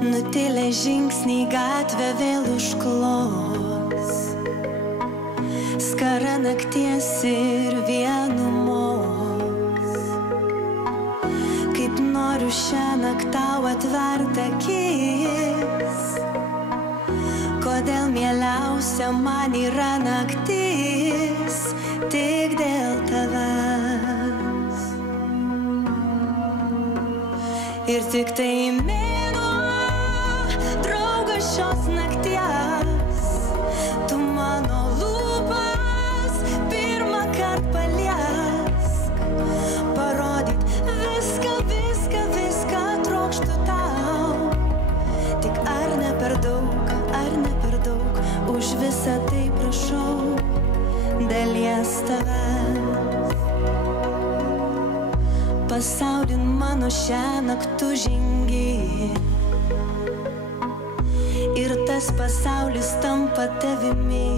Nutilę žingsniai gatvę vėl užklos, skara nakties ir vienumos. Kaip noriu šiąnakt tau atvert akis, kodėl mieliausia man yra naktis, tik dėl tavęs. Ir tik tai šios nakties, tu mano lūpas pirmą kart paliesk, parodyt viską, viską, viską trokštu tau. Tik ar ne per daug, už visą tai prašau dalies tavęs. Pasaulin mano šiąnakt tu žengi, ir tas pasaulis tampa tavimi.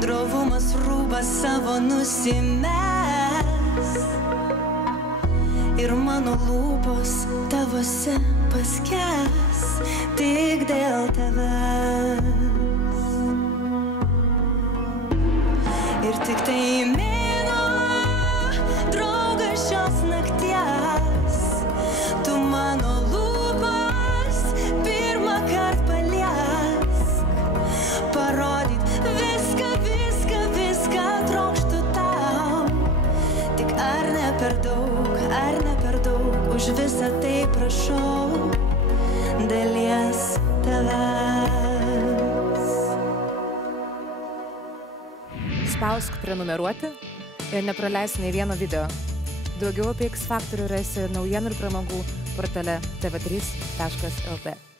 Drovumas rūbas savo nusimes, ir mano lūpos tavose paskęs, tik dėl tavęs. Ir tik tai mėnuo, draugas šios nakties, tu mano parodyt viską, viską, viską trokštu tau. Tik ar ne per daug, už visą tai prašau dalies tavęs. Spausk prenumeruoti ir nepraleisi nei vieno video. Daugiau apie X Faktorių rasi naujienų ir pramogų portale tv3.lt.